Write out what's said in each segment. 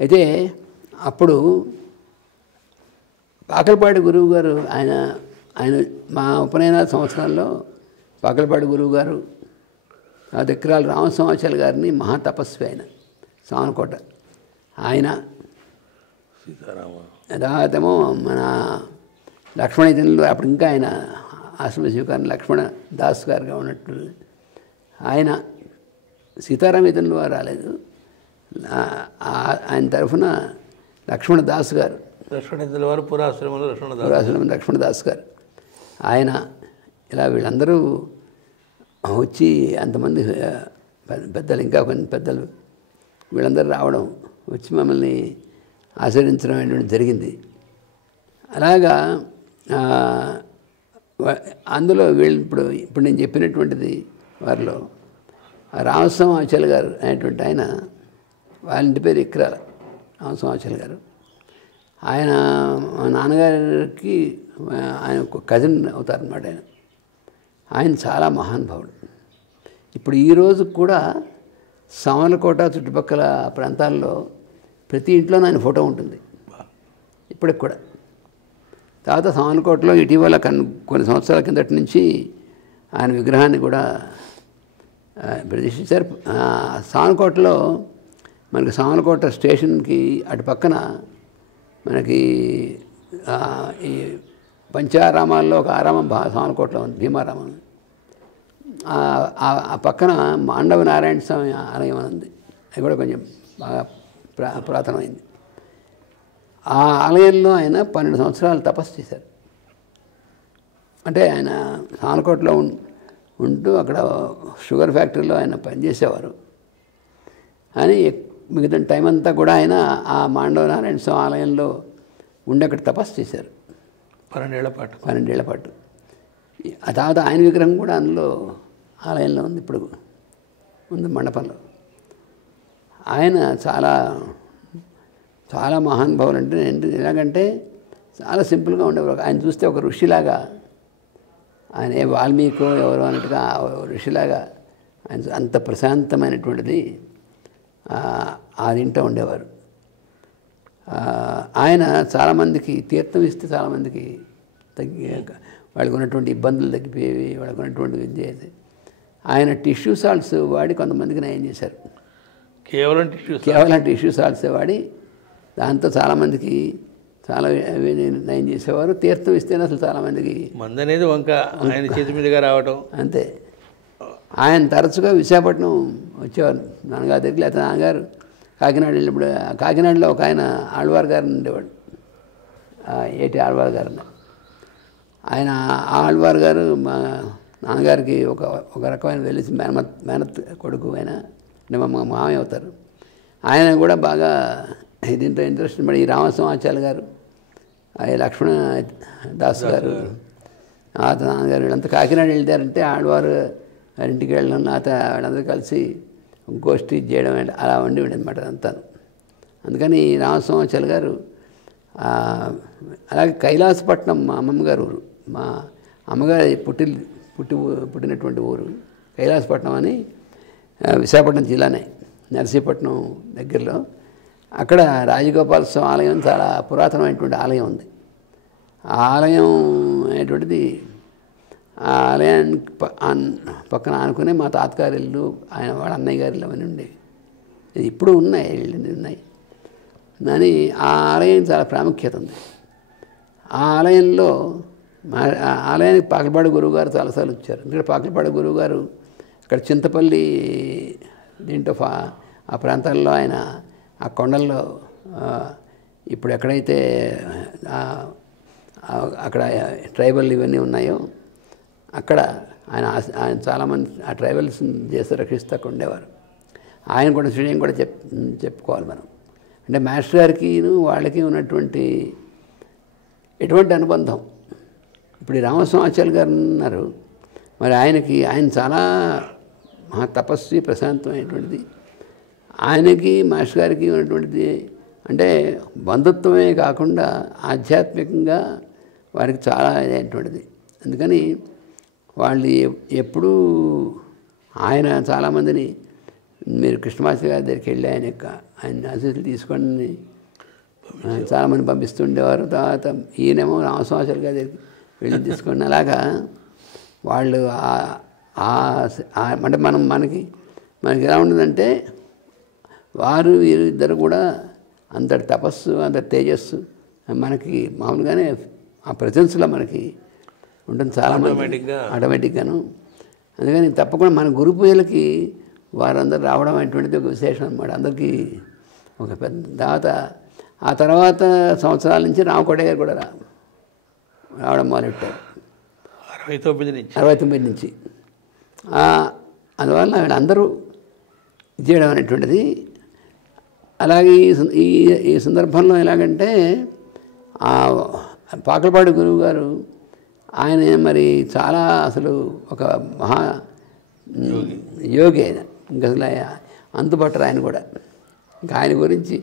అయితే అప్పుడు పాకలపాటి గురువు గారు ఆయన మా ఉపనయనాల సంవత్సరాల్లో పాకలపాటి గురువు గారు దగ్గరాల రామస్వామాచార్య గారిని మహాతపస్వి ఆయన సామనకోట ఆయన తర్వాతేమో మన లక్ష్మణితనులు అప్పుడు ఇంకా ఆయన ఆశ్రమ శివకారణ లక్ష్మణ దాస్ గారుగా ఉన్నట్టు ఆయన సీతారామితనులు వారు రాలేదు ఆయన తరఫున లక్ష్మణ దాస్ గారు లక్ష్మణితుల వారు పురాశ్రమంలో లక్ష్మణ దాస్ గారు ఆయన ఇలా వీళ్ళందరూ వచ్చి అంతమంది పెద్దలు ఇంకా కొన్ని పెద్దలు వీళ్ళందరూ రావడం వచ్చి మమ్మల్ని ఆచరించడం అనేటువంటి జరిగింది. అలాగా అందులో వీళ్ళు ఇప్పుడు నేను చెప్పినటువంటిది వారిలో రామస్వామాచార్య గారు అనేటువంటి ఆయన వాళ్ళ ఇంటి పేరు ఇక్రాల రామస్వామాచార్య గారు. ఆయన మా నాన్నగారికి ఆయన ఒక కజిన్ అవుతారనమాట. ఆయన చాలా మహానుభావుడు. ఇప్పుడు ఈరోజు కూడా సామర్లకోట చుట్టుపక్కల ప్రాంతాల్లో ప్రతి ఇంట్లోనూ ఆయన ఫోటో ఉంటుంది ఇప్పటికి కూడా. తర్వాత సామర్లకోటలో ఇటీవల కొన్ని సంవత్సరాల కిందటి నుంచి ఆయన విగ్రహాన్ని కూడా ప్రదర్శించారు. సామర్లకోటలో మనకి సామర్లకోట స్టేషన్కి అటు పక్కన మనకి ఈ పంచారామాల్లో ఒక ఆరామం సామర్లకోటలో ఉంది, భీమారామం. ఆ పక్కన మాండవ నారాయణ స్వామి ఆలయం ఉంది, అది కూడా కొంచెం బాగా పురాతనమైంది. ఆ ఆలయంలో ఆయన 12 సంవత్సరాలు తపస్సు చేశారు. అంటే ఆయన సామర్లకోటలో ఉంటూ అక్కడ షుగర్ ఫ్యాక్టరీలో ఆయన పనిచేసేవారు. అని మిగతా టైం అంతా కూడా ఆయన ఆ మాండవ నారాయణ స్వామి ఆలయంలో ఉండి అక్కడ తపస్సు చేశారు 12 ఏళ్ల పాటు. ఆ తర్వాత ఆయన విగ్రహం కూడా అందులో ఆలయంలో ఉంది, ఇప్పుడు ఉంది మండపంలో. ఆయన చాలా చాలా మహానుభావులు. అంటే ఎలాగంటే చాలా సింపుల్గా ఉండేవారు. ఆయన చూస్తే ఒక ఋషిలాగా, ఆయన ఏ వాల్మీకో ఎవరో అన్నట్టుగా ఋషిలాగా ఆయన అంత ప్రశాంతమైనటువంటిది ఆదింటూ ఉండేవారు. ఆయన చాలామందికి తీర్థం ఇస్తే చాలామందికి వాళ్ళకు ఉన్నటువంటి ఇబ్బందులు తగ్గిపోయేవి, వాళ్ళకు ఉన్నటువంటి విద్య. ఆయన టిష్యూ సాల్ట్స్ వాడి కొంతమందికి నయం చేశారు. కేవలం టిష్యూ సాల్ట్స్ వాడి దాంతో చాలామందికి చాలా నయం చేసేవారు. తీర్థం ఇస్తేనే అసలు చాలామందికి మందు అనేది వంక ఆయన చేతి మీదుగా రావటం అంతే. ఆయన తరచుగా విశాఖపట్నం వచ్చేవారు నాన్నగారి దగ్గర. లేకపోతే నాన్నగారు కాకినాడ వెళ్ళినప్పుడు కాకినాడలో ఒక ఆయన ఆళ్వార్ గారు ఉండేవాడు, ఏటి ఆళ్వార్ గారు. ఆయన ఆళ్వార్ గారు మా నాన్నగారికి ఒక రకమైన వెలిసి మేనత్ కొడుకు. ఆయన అంటే మా మామయ్య అవుతారు. ఆయన కూడా బాగా దీంతో ఇంట్రెస్ట్ పడి ఈ రామస్వామాచార్య గారు, లక్ష్మణ దాస్ గారు, నాన్నగారు వీళ్ళంతా కాకినాడ వెళ్తారంటే ఆళ్వారు ఇంటికి వెళ్ళడం, వాళ్ళందరూ కలిసి గోష్ఠి చేయడం అలా ఉండేవాడు అనమాట అంతా. అందుకని రామస్వామాచార్య గారు అలాగే కైలాసపట్నం మా అమ్మమ్మ గారు ఊరు, మా అమ్మగారి పుట్టినటువంటి ఊరు కైలాసపట్నం అని విశాఖపట్నం జిల్లానే, నర్సీపట్నం దగ్గరలో. అక్కడ రాజగోపాల స్వామి ఆలయం చాలా పురాతనమైనటువంటి ఆలయం ఉంది. ఆ ఆలయం అనేటువంటిది ఆ ఆలయానికి పక్కన ఆనుకునే మా తాతగారి ఇల్లు, ఆయన వాళ్ళ అన్నయ్య గారి ఇల్లు అవన్నీ ఉండేవి. ఇప్పుడు ఉన్నాయి, ఇళ్ళు ఉన్నాయి. కానీ ఆ ఆలయం చాలా ప్రాముఖ్యత ఉంది. ఆ ఆలయంలో ఆలయానికి పాకలపాటి గురువు గారు చాలాసార్లు వచ్చారు. ఎందుకంటే పాకలపాటి గురువు గారు ఇక్కడ చింతపల్లి దీంట్లో ఆ ప్రాంతాల్లో ఆయన ఆ కొండల్లో ఇప్పుడు ఎక్కడైతే అక్కడ ట్రైబల్ ఇవన్నీ ఉన్నాయో అక్కడ ఆయన చాలామంది ఆ ట్రైబల్స్ని చేసి రక్షిస్తూ ఉండేవారు. ఆయన కూడా విషయం కూడా చెప్పుకోవాలి మనం. అంటే మాస్టర్ గారికి వాళ్ళకి ఉన్నటువంటి ఎటువంటి అనుబంధం. ఇప్పుడు ఈ రామస్వామాచార్య గారు ఉన్నారు, మరి ఆయన చాలా మహా తపస్వి, ప్రశాంతమైనటువంటిది. ఆయనకి మాస్టర్ గారికి ఉన్నటువంటిది అంటే బంధుత్వమే కాకుండా ఆధ్యాత్మికంగా వారికి చాలా ఇదైనటువంటిది. అందుకని వాళ్ళు ఎప్పుడూ ఆయన చాలామందిని మీరు కృష్ణమాచార్య గారి దగ్గరికి వెళ్ళి ఆయన ఆశీస్సులు తీసుకొని చాలామంది పంపిస్తుండేవారు. తర్వాత ఈయనేమో రామస్వామాచార్య గారి దగ్గరికి వెళ్ళి తీసుకొని అలాగా వాళ్ళు అంటే మనకి ఎలా ఉండదంటే వారు వీరిద్దరు కూడా అంతటి తపస్సు, అంత తేజస్సు మనకి మామూలుగానే ఆ ప్రజెన్స్లో మనకి ఉంటుంది చాలా ఆటోమేటిక్గాను. అందుకని తప్పకుండా మన గురు పూజలకి వారందరూ రావడం అనేటువంటిది ఒక విశేషం అన్నమాట. అందరికీ ఒక పెద్ద ఆ తర్వాత సంవత్సరాల నుంచి రామకోట గారు కూడా రావడం మొదలెట్టారు 69 నుంచి. అందువల్ల వీళ్ళందరూ చేయడం అనేటువంటిది. అలాగే ఈ సందర్భంలో ఎలాగంటే పాకలపాడు గురువు గారు ఆయన మరి చాలా అసలు ఒక మహా యోగి ఆయన. ఇంకా అసలు అంతుపట్టరు ఆయన కూడా. ఇంకా ఆయన గురించి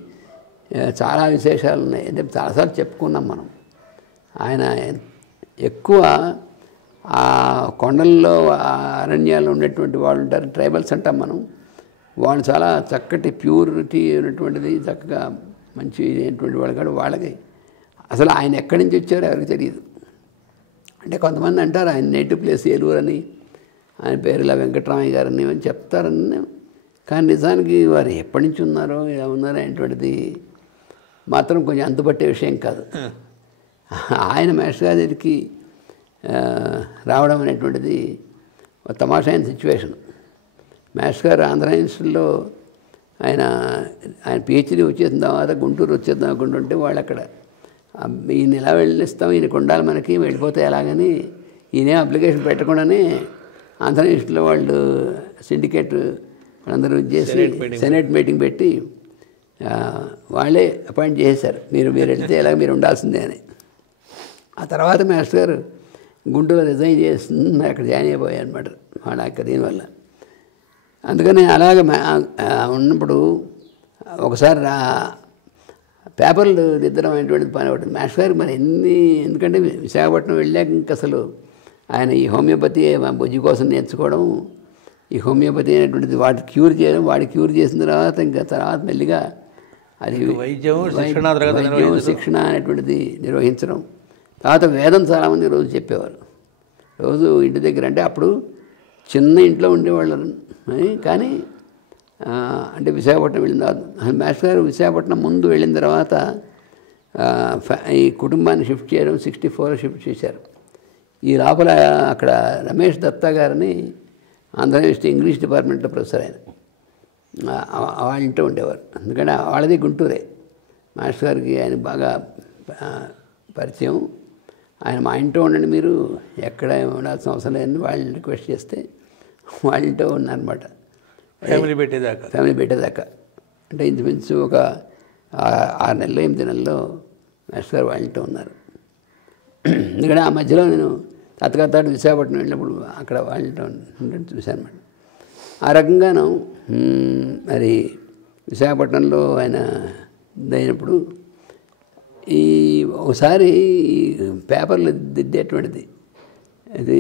చాలా విశేషాలు ఉన్నాయి. అంటే చాలాసార్లు చెప్పుకున్నాం మనం. ఆయన ఎక్కువ ఆ కొండల్లో అరణ్యాల్లో ఉండేటువంటి వాళ్ళు ఉంటారు, ట్రైబల్స్ అంటాం మనం. వాళ్ళు చాలా చక్కటి ప్యూరిటీ ఉన్నటువంటిది, చక్కగా మంచి అయినటువంటి వాళ్ళు కాదు. వాళ్ళకి అసలు ఆయన ఎక్కడి నుంచి వచ్చారో ఎవరికి తెలియదు. అంటే కొంతమంది అంటారు ఆయన నేటివ్ ప్లేస్ ఏలూరు అని, ఆయన పేరులా వెంకటరామయ్య గారని అని చెప్తారని. కానీ నిజానికి వారు ఎప్పటి నుంచి ఉన్నారో ఇలా ఉన్నారో అనేటువంటిది మాత్రం కొంచెం అంతుపట్టే విషయం కాదు. ఆయన మాస్టర్ గారి దగ్గరికి రావడం అనేటువంటిది ఒక తమాషైన సిచ్యువేషన్. మాస్టర్ గారు ఆంధ్ర యూనివర్సిటీలో ఆయన పిహెచ్డీ వచ్చేసిన తర్వాత గుంటూరు వచ్చేద్దాం అనుకుంటుంటే వాళ్ళు అక్కడ ఈయన ఎలా వెళ్ళిస్తాం, ఈయనకు ఉండాలి మనకి, వెళ్ళిపోతే ఎలాగని ఈయనే అప్లికేషన్ పెట్టకుండానే ఆంధ్ర యూనివర్సిటీలో వాళ్ళు సిండికేట్ వాళ్ళందరూ చేసి సెనేట్ మీటింగ్ పెట్టి వాళ్ళే అపాయింట్ చేశారు. మీరు వెళ్తే ఎలాగ మీరు ఉండాల్సిందే అని. ఆ తర్వాత మాస్టర్ గారు గుంటూరులో రిజైన్ చేస్తుంది, అక్కడ జాయిన్ అయిపోయాయి అనమాట వాళ్ళ యొక్క దీనివల్ల. అందుకని అలాగ ఉన్నప్పుడు ఒకసారి పేపర్లు దిద్దడం అనేటువంటిది పని ఒకటి. మాస్టర్ గారు మరి ఎందుకంటే విశాఖపట్నం వెళ్ళాక ఇంక అసలు ఆయన ఈ హోమియోపతి బుజ్జి కోసం నేర్చుకోవడం, ఈ హోమియోపతి అనేటువంటిది వాటి క్యూర్ చేయడం, వాడి క్యూర్ చేసిన తర్వాత ఇంకా తర్వాత మెల్లిగా అది వైద్యం శిక్షణ అనేటువంటిది నిర్వహించడం. తర్వాత వేదం చాలామంది రోజు చెప్పేవారు. రోజు ఇంటి దగ్గర, అంటే అప్పుడు చిన్న ఇంట్లో ఉండేవాళ్ళు. కానీ అంటే విశాఖపట్నం వెళ్ళిన తర్వాత మాస్టర్ గారు విశాఖపట్నం ముందు వెళ్ళిన తర్వాత ఈ కుటుంబాన్ని షిఫ్ట్ చేయడం 64 షిఫ్ట్ చేశారు. ఈ లోపల అక్కడ రమేష్ దత్తా గారిని ఆంధ్ర యూనివర్సిటీ ఇంగ్లీష్ డిపార్ట్మెంట్లో ప్రొఫెసర్ ఆయన, వాళ్ళ ఇంట్లో ఉండేవారు. ఎందుకంటే వాళ్ళది గుంటూరే. మాస్టర్ గారికి ఆయన బాగా పరిచయం. ఆయన మా ఇంట్లో ఉండండి, మీరు ఎక్కడ ఉండాల్సిన అవసరం లేదని వాళ్ళని రిక్వెస్ట్ చేస్తే వాళ్ళ ఇంట్లో ఉన్నారన్నమాట. ఫ్యామిలీ పెట్టేదాకా అంటే ఇంచుమించు ఒక 6 నెలలు 8 నెలల్లో మాస్టర్ గారు వాళ్ళ ఇంట్లో ఉన్నారు. ఎందుకంటే ఆ మధ్యలో నేను తాతగారితో విశాఖపట్నం వెళ్ళినప్పుడు అక్కడ వాళ్ళ ఇంట్లో చూశాను అన్నమాట. ఆ రకంగాను మరి విశాఖపట్నంలో ఆయన ఇదైనప్పుడు ఒకసారి ఈ పేపర్లు దిద్దేటువంటిది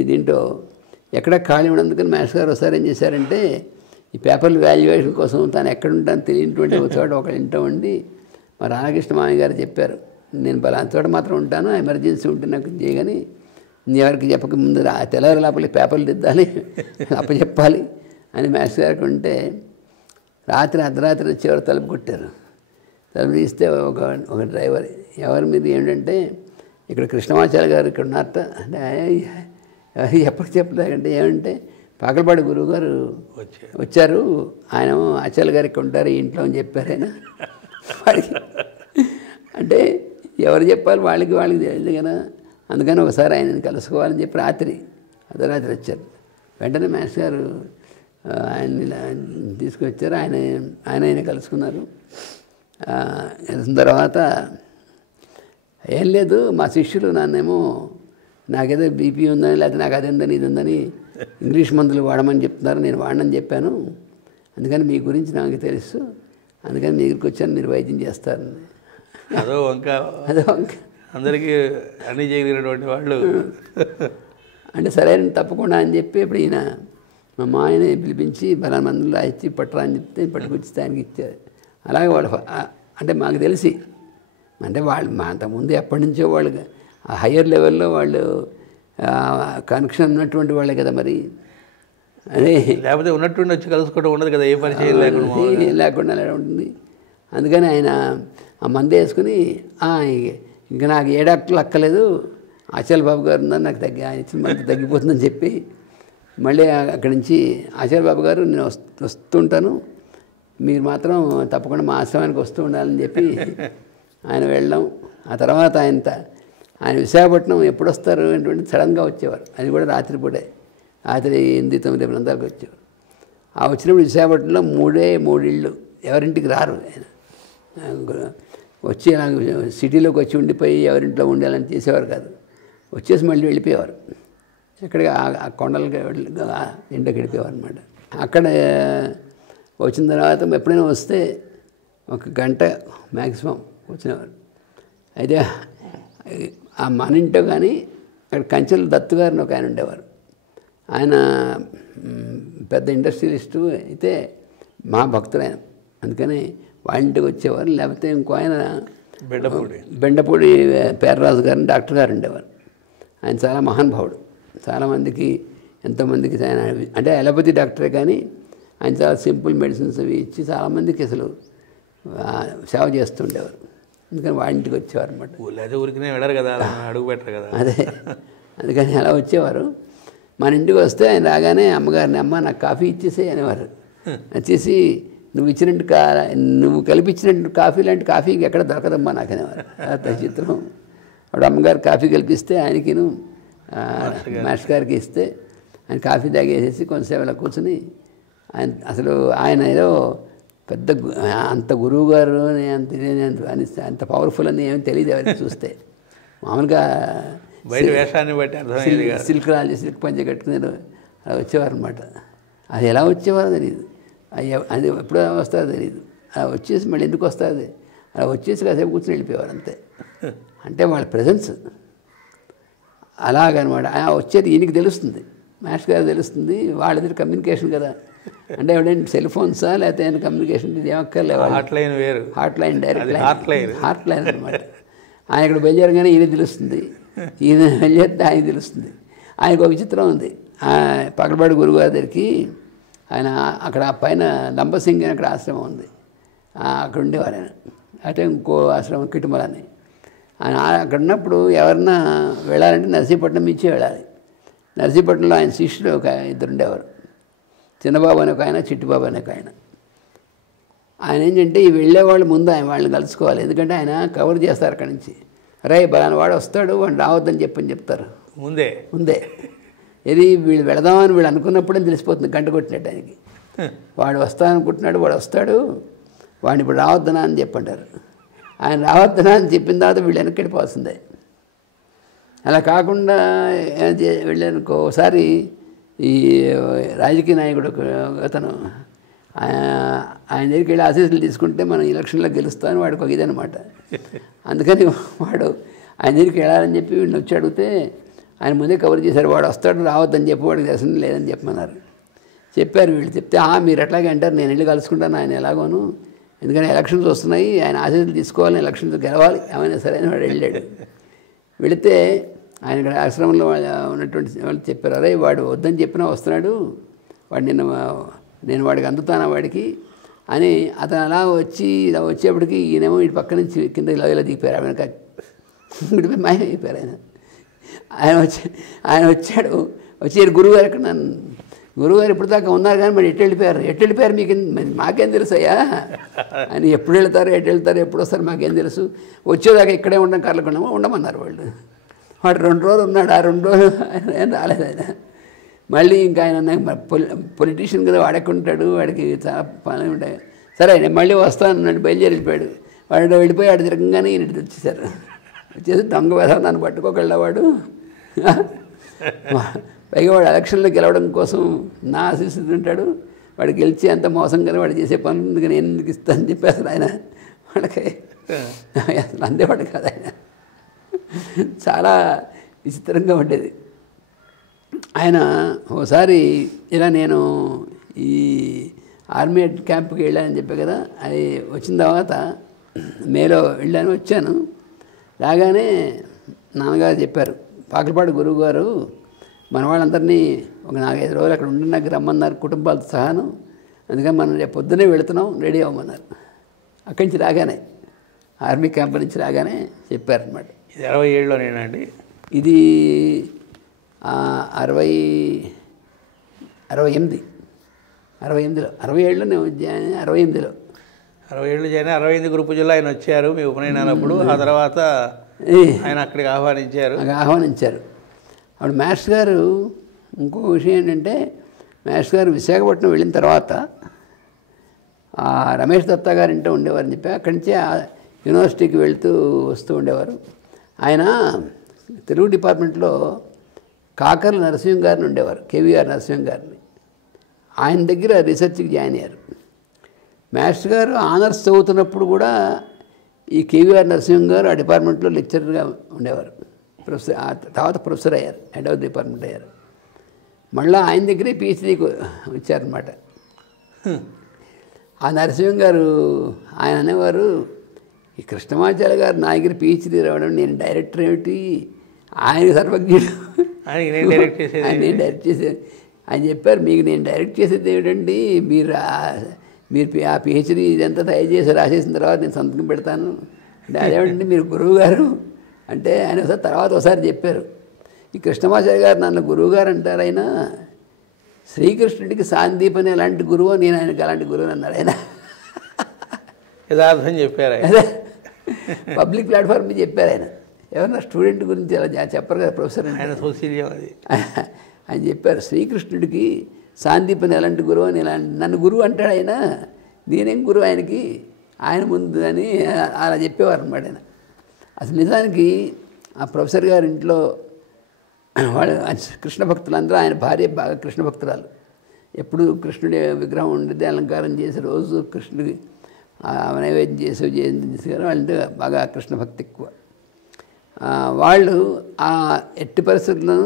దీంట్లో ఎక్కడ ఖాళీ ఉన్నందుకని మాస్టర్ గారు ఒకసారి ఏం చేశారంటే ఈ పేపర్లు వాల్యుయేషన్ కోసం తను ఎక్కడుంటాను తెలియనటువంటి ఒక చోట ఒక ఇంట్లో ఉండి మా రామకృష్ణ మామయ్య గారు చెప్పారు, నేను పలానా చోట మాత్రం ఉంటాను, ఎమర్జెన్సీ ఉంటే నాకు చేయగాని ఎవరికి చెప్పక ముందు తెల్లవారు లోపల పేపర్లు దిద్దాలి అప్పచెప్పాలి అని మాస్టర్ గారికి ఉంటే అర్ధరాత్రి వచ్చేవారు తలుపు కొట్టారు. తలుపు తీస్తే ఒక డ్రైవర్, ఎవరు మీరు ఏంటంటే ఇక్కడ కృష్ణమాచార్య గారు ఇక్కడ ఉన్నారట అంటే ఎప్పటికి చెప్పలేదంటే ఏమంటే పాకలపాడు గురువు గారు వచ్చారు, ఆయన ఆచార్య గారు ఇక్కడ ఉంటారు ఈ ఇంట్లో అని చెప్పారు ఆయన. వాడికి అంటే ఎవరు చెప్పాలి, వాళ్ళకి తెలియదు కదా. అందుకని ఒకసారి ఆయనని కలుసుకోవాలని చెప్పి అర్ధరాత్రి వచ్చారు. వెంటనే మాస్టర్ గారు ఆయన్ని తీసుకొచ్చారు. ఆయన కలుసుకున్నారు. కలిసిన తర్వాత ఏం లేదు, మా శిష్యులు నన్నేమో నాకేదో బీపీ ఉందని లేకపోతే నాకు అది ఉందని ఇది ఉందని ఇంగ్లీష్ మందులు వాడమని చెప్తున్నారు, నేను వాడనని చెప్పాను, అందుకని మీ గురించి నాకు తెలుసు, అందుకని మీ దగ్గరికి వచ్చాను, మీరు వైద్యం చేస్తారని. అదో వంక అందరికీ అన్నీ చేయగలిగినటువంటి వాళ్ళు అంటే సరే తప్పకుండా అని చెప్పి ఇప్పుడు ఈయన మా మాయని పిలిపించి బలా మందులు రాయించి పట్టరా అని చెప్తే పట్టుకొచ్చి ఆయనకి ఇచ్చారు. అలాగే వాళ్ళు అంటే మాకు తెలిసి అంటే వాళ్ళు మా అంతకుముందు ఎప్పటి నుంచో వాళ్ళు ఆ హయ్యర్ లెవెల్లో వాళ్ళు కనెక్షన్ ఉన్నటువంటి వాళ్ళే కదా మరి. అదే లేకపోతే ఉన్నట్టుండి వచ్చి కలుసుకోవడం ఉండదు కదా, ఏ పరిచయం లేకుండా ఉంటుంది. అందుకని ఆయన ఆ మందు వేసుకుని ఇంకా నాకు ఏ డాక్టర్లు అక్కలేదు, ఆచార్య బాబు గారు ఉన్నారు, నాకు ఆయన ఇచ్చిన మందు తగ్గిపోతుందని చెప్పి మళ్ళీ అక్కడి నుంచి ఆచార్య బాబు గారు నేను వస్తుంటాను, మీరు మాత్రం తప్పకుండా మా ఆశ్రమానికి వస్తూ ఉండాలని చెప్పి ఆయన వెళ్ళడం. ఆ తర్వాత ఆయన విశాఖపట్నం ఎప్పుడు వస్తారు అనేటువంటి సడన్గా వచ్చేవారు. అది కూడా రాత్రిపూటే, రాత్రి 8-9 ప్రాంతాలకు వచ్చేవారు. ఆ వచ్చినప్పుడు విశాఖపట్నంలో 3 ఇళ్ళు, ఎవరింటికి రారు ఆయన. వచ్చి సిటీలోకి వచ్చి ఉండిపోయి ఎవరింట్లో ఉండాలని చేసేవారు కాదు, వచ్చేసి మళ్ళీ వెళ్ళిపోయేవారు. ఎక్కడికి ఆ కొండలకి ఎండకి వెళ్ళిపోయేవారు అనమాట. అక్కడ వచ్చిన తర్వాత ఎప్పుడైనా వస్తే 1 గంట మ్యాక్సిమం కూర్చునేవారు. అయితే ఆ మన ఇంట్లో కానీ అక్కడ కంచెల దత్తు గారిని ఒక ఆయన ఉండేవారు. ఆయన పెద్ద ఇండస్ట్రియలిస్టు అయితే మా భక్తులైన, అందుకని వాళ్ళ ఇంటికి వచ్చేవారు. లేకపోతే ఇంకో ఆయన బెండపూడి పేర్రాజు గారిని డాక్టర్ గారు ఉండేవారు. ఆయన చాలా మహానుభావుడు, చాలామందికి ఎంతోమందికి ఆయన అంటే అలోపతి డాక్టరే కానీ ఆయన చాలా సింపుల్ మెడిసిన్స్ అవి ఇచ్చి చాలామందికి అసలు సేవ చేస్తుండేవారు. అందుకని వాళ్ళ ఇంటికి వచ్చేవారు అనమాట. ఊరికినే వెళ్ళరు కదా, అడుగు పెట్టరు కదా. అదే అందుకని అలా వచ్చేవారు. మన ఇంటికి వస్తే ఆయన రాగానే అమ్మగారిని, అమ్మ నాకు కాఫీ ఇచ్చేసే అనేవారు. వచ్చేసి నువ్వు కలిపించినట్టు కాఫీ లాంటి కాఫీ ఎక్కడ దొరకదమ్మా నాకు అనేవారు. చిత్రం. అప్పుడు అమ్మగారు కాఫీ కలిపిస్తే ఆయనకిను మాస్టర్ గారికి ఇస్తే ఆయన కాఫీ తాగేసేసి కొంతసేపు అలా కూర్చుని ఆయన ఏదో పెద్ద అంత గురువు గారు అంత పవర్ఫుల్ అని ఏమి తెలియదు ఎవరికి చూస్తే. మామూలుగా సిల్క్ పంచ కట్టుకుని అలా వచ్చేవారు అనమాట. అది ఎలా వచ్చేవారో తెలియదు, అది ఎప్పుడో వస్తారో తెలియదు. అలా వచ్చేసి మళ్ళీ ఎందుకు వస్తుంది, అలా వచ్చేసి కాసేపు కూర్చొని వెళ్ళిపోయేవారు అంతే. అంటే వాళ్ళ ప్రజెన్స్ అలాగనమాట. వచ్చేది ఈయనకి తెలుస్తుంది, మాస్టర్ గారు తెలుస్తుంది, వాళ్ళిద్దరు కమ్యూనికేషన్ కదా. అంటే ఎవడంటే సెల్ ఫోన్సా లేకపోతే ఆయన కమ్యూనికేషన్ ఇది ఏమక్కర్లేదు, hot line direct hot line అనమాట. ఆయన ఇక్కడ బయలుదేరగానే ఈయన తెలుస్తుంది, ఈయన వెళ్ళేస్తే ఆయన తెలుస్తుంది. ఆయనకు ఒక విచిత్రం ఉంది. పగలపాడు గురుగారి దగ్గరికి ఆయన అక్కడ పైన లంబసింగ్ అని అక్కడ ఆశ్రమం ఉంది, అక్కడ ఉండేవారు ఆయన. అంటే ఇంకో ఆశ్రమం కిటుమలని. ఆయన అక్కడ ఉన్నప్పుడు ఎవరన్నా వెళ్ళాలంటే నర్సీపట్నం నుంచే వెళ్ళాలి. నర్సీపట్నంలో ఆయన శిష్యులు ఒక 2 ఉండేవారు, చిన్నబాబు అని ఒక ఆయన, చిట్టిబాబు అని ఒక ఆయన. ఆయన ఏంటంటే ఈ వెళ్ళేవాళ్ళు ముందు వాళ్ళని కలుసుకోవాలి, ఎందుకంటే ఆయన కవర్ చేస్తారు అక్కడి నుంచి. రే బలానా వాడు వస్తాడు, వాడు రావద్దని చెప్తారు ముందే. ఇది వీళ్ళు వెళదామని వీళ్ళు అనుకున్నప్పుడే తెలిసిపోతుంది, గంట కొట్టినట్టు ఆయనకి. వాడు వస్తాననుకుంటున్నాడు, వాడు వస్తాడు, వాడిని ఇప్పుడు రావద్దనా అని చెప్పంటారు. ఆయన రావద్దనా అని చెప్పిన తర్వాత వీళ్ళు వెనక్కి వెళ్ళిపోవాల్సిందే. అలా కాకుండా వెళ్ళానుకో. ఒకసారి ఈ రాజకీయ నాయకుడు అతను ఆయన దగ్గరికి వెళ్ళి ఆశీస్సులు తీసుకుంటే మనం ఎలక్షన్లో గెలుస్తామని వాడికి ఒక ఇదనమాట. అందుకని వాడు ఆయన దగ్గరికి వెళ్ళాలని చెప్పి వీడిని వచ్చి అడిగితే ఆయన ముందే కవర్ చేశారు. వాడు వస్తాడు, రావద్దని చెప్పి వాడికి దర్శనం లేదని చెప్పమన్నారు. చెప్పారు వీళ్ళు. చెప్తే మీరు ఎట్లాగే అంటారు, నేను వెళ్ళి కలుసుకుంటాను ఆయన ఎలాగోను, ఎందుకంటే ఎలక్షన్స్ వస్తున్నాయి, ఆయన ఆశీస్సులు తీసుకోవాలని, ఎలక్షన్స్ గెలవాలి, ఏమైనా సరే అని వాడు వెళ్ళాడు. వెళితే ఆయన ఇక్కడ ఆశ్రమంలో ఉన్నటువంటి వాళ్ళు చెప్పారు, అరే వాడు వద్దని చెప్పినా వస్తున్నాడు, వాడు నేను వాడికి అందుతాను వాడికి అని. అతను అలా వచ్చేప్పటికి ఈయనేమో ఇటు పక్క నుంచి కింద ఇలా దిగిపోయారు, వెనక ఇటుపై మాయ అయిపోయారు. ఆయన వచ్చాడు. వచ్చి గురువుగారు ఎక్కడ, గురువుగారు ఇప్పుడు దాకా ఉన్నారు కానీ మరి ఎట్టు వెళ్ళిపోయారు మీకు మాకేం తెలుసు అయ్యా అని. ఎప్పుడు వెళ్తారు, ఎప్పుడు వస్తారు మాకేం తెలుసు, వచ్చేదాకా ఇక్కడే ఉండడం కర్లకుండా ఉండమన్నారు వాళ్ళు. వాడు 2 రోజులు ఉన్నాడు. ఆ 2 రోజులు ఏం రాలేదు ఆయన. మళ్ళీ ఇంకా ఆయన పొలిటీషియన్ కదా వాడకుంటాడు, వాడికి చాలా పనులు ఉంటాయి. సరే నేను మళ్ళీ వస్తాను అన్నాడు, బయలుదేరి వెళ్ళిపోయాడు. వాడు వెళ్ళిపోయి ఆడు తిరగంగానే ఈయన వచ్చేసారు. వచ్చేసి దొంగ వేధం నన్ను పట్టుకోగలవాడు, పైగా వాడు ఎలక్షన్లో గెలవడం కోసం నా ఆశిస్తూ ఉంటాడు, వాడు గెలిచి అంత మోసం కదా వాడు చేసే పనులు ఎందుకు నేను ఎందుకు ఇస్తానని చెప్పేసి ఆయన వాళ్ళకి అసలు అందేవాడు కాదు ఆయన. చాలా విచిత్రంగా ఉండేది. ఆయన ఒకసారి ఇలా నేను ఈ ఆర్మీ క్యాంప్కి వెళ్ళానని చెప్పే కదా, అది వచ్చిన తర్వాత మేలో వెళ్ళాను, వచ్చాను. రాగానే నాన్నగారు చెప్పారు, పాకలపాడు గురువు గారు మన వాళ్ళందరినీ ఒక 4-5 రోజులు అక్కడ ఉండి నాకు రమ్మన్నారు కుటుంబాలతో సహాను, అందుకని మనం రేపు పొద్దునే వెళుతున్నాం, రెడీ అవ్వమన్నారు. అక్కడి నుంచి రాగానే ఆర్మీ క్యాంప్ నుంచి రాగానే చెప్పారనమాట. ఇది 67లోనేనండి? ఇది 68 67లో 67లో 68లో 67 జాయిన్ 68 గురు పూజలో ఆయన వచ్చారు మీ ఉపనయనాలప్పుడు. ఆ తర్వాత ఆయన అక్కడికి ఆహ్వానించారు. అప్పుడు మాస్టర్ గారు ఇంకో విషయం ఏంటంటే, మాస్టర్ గారు విశాఖపట్నం వెళ్ళిన తర్వాత రమేష్ దత్తా గారు ఇంట్లో ఉండేవారని చెప్పి అక్కడి నుంచి యూనివర్సిటీకి వెళ్తూ వస్తూ ఉండేవారు. ఆయన తెలుగు డిపార్ట్మెంట్లో కాకర్ల నరసింహం గారిని ఉండేవారు, కేవీఆర్ నరసింహం గారిని. ఆయన దగ్గర రీసెర్చ్కి జాయిన్ అయ్యారు. మాస్టర్ గారు ఆనర్స్ చదువుతున్నప్పుడు కూడా ఈ కేవీఆర్ నరసింహం గారు ఆ డిపార్ట్మెంట్లో లెక్చరర్గా ఉండేవారు. ప్రొఫెసర్, ఆ తర్వాత ప్రొఫెసర్ అయ్యారు, హెడ్ ఆఫ్ డిపార్ట్మెంట్ అయ్యారు. మళ్ళీ ఆయన దగ్గరే పిహెచ్డీకి వచ్చారనమాట. ఆ నరసింహం గారు ఆయన అనేవారు, ఈ కృష్ణమాచార్య గారు నా దగ్గర పిహెచ్డీ రావడం, నేను డైరెక్టర్ ఏమిటి, ఆయన సర్వజ్ఞుడు, నేను డైరెక్ట్ చేసేది. ఆయన చెప్పారు, మీకు నేను డైరెక్ట్ చేసేది ఏమిటండి, మీరు ఆ పిహెచ్డీ ఇదంతా తయారు చేసి రాసేసిన తర్వాత నేను సంతకం పెడతాను, అదేమిటండి మీరు గురువు గారు అంటే. ఆయన ఒకసారి చెప్పారు, ఈ కృష్ణమాచార్య గారు నన్ను గురువు గారు అంటారు, ఆయన శ్రీకృష్ణుడికి సాందీపని ఎలాంటి గురువు, నేను ఆయనకి అలాంటి గురువు అన్నాడు ఆయన. యథార్థం చెప్పారు, పబ్లిక్ ప్లాట్ఫామ్ మీద చెప్పారు ఆయన. ఎవరన్నా స్టూడెంట్ గురించి అలా చెప్పరు కదా ప్రొఫెసర్, ఆయన సౌశల్యం అది. ఆయన చెప్పారు, శ్రీకృష్ణుడికి సాందీపని ఎలాంటి గురువు అని నన్ను గురువు అంటాడు ఆయన, నేనేం గురువు ఆయనకి, ఆయన ముందు అని అలా చెప్పేవారు అన్నమాట ఆయన. అసలు నిజానికి ఆ ప్రొఫెసర్ గారి ఇంట్లో వాళ్ళు కృష్ణ భక్తులందరూ, ఆయన భార్య బాగా కృష్ణ భక్తురాలు, ఎప్పుడు కృష్ణుడి విగ్రహం ఉండేది, అలంకారం చేసి రోజు కృష్ణుడి నైవేద్యం చేసి వాళ్ళంటే బాగా కృష్ణ భక్తి ఎక్కువ. వాళ్ళు ఆ ఎట్టి పరిస్థితులను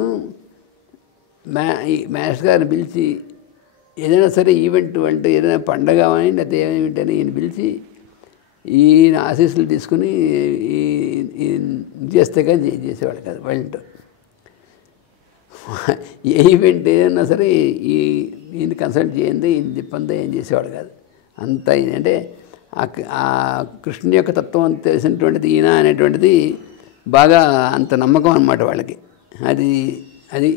మాస్టర్ గారిని పిలిచి ఏదైనా సరే ఈవెంట్ అంటే ఏదైనా పండగ అని లేకపోతే ఏమిటని ఈయన పిలిచి ఈయన ఆశీస్సులు తీసుకుని చేస్తే కానీ చేసేవాళ్ళు కాదు. వాళ్ళంటూ ఏ ఈవెంట్ ఏదైనా సరే ఈయన కన్సల్ట్ చేయండి, ఈయన చెప్పంతా ఏం చేసేవాడు కాదు. అంత ఈయన అంటే ఆ కృష్ణుని యొక్క తత్వం అంత తెలిసినటువంటిది ఈయన అనేటువంటిది బాగా అంత నమ్మకం అన్నమాట వాళ్ళకి. అది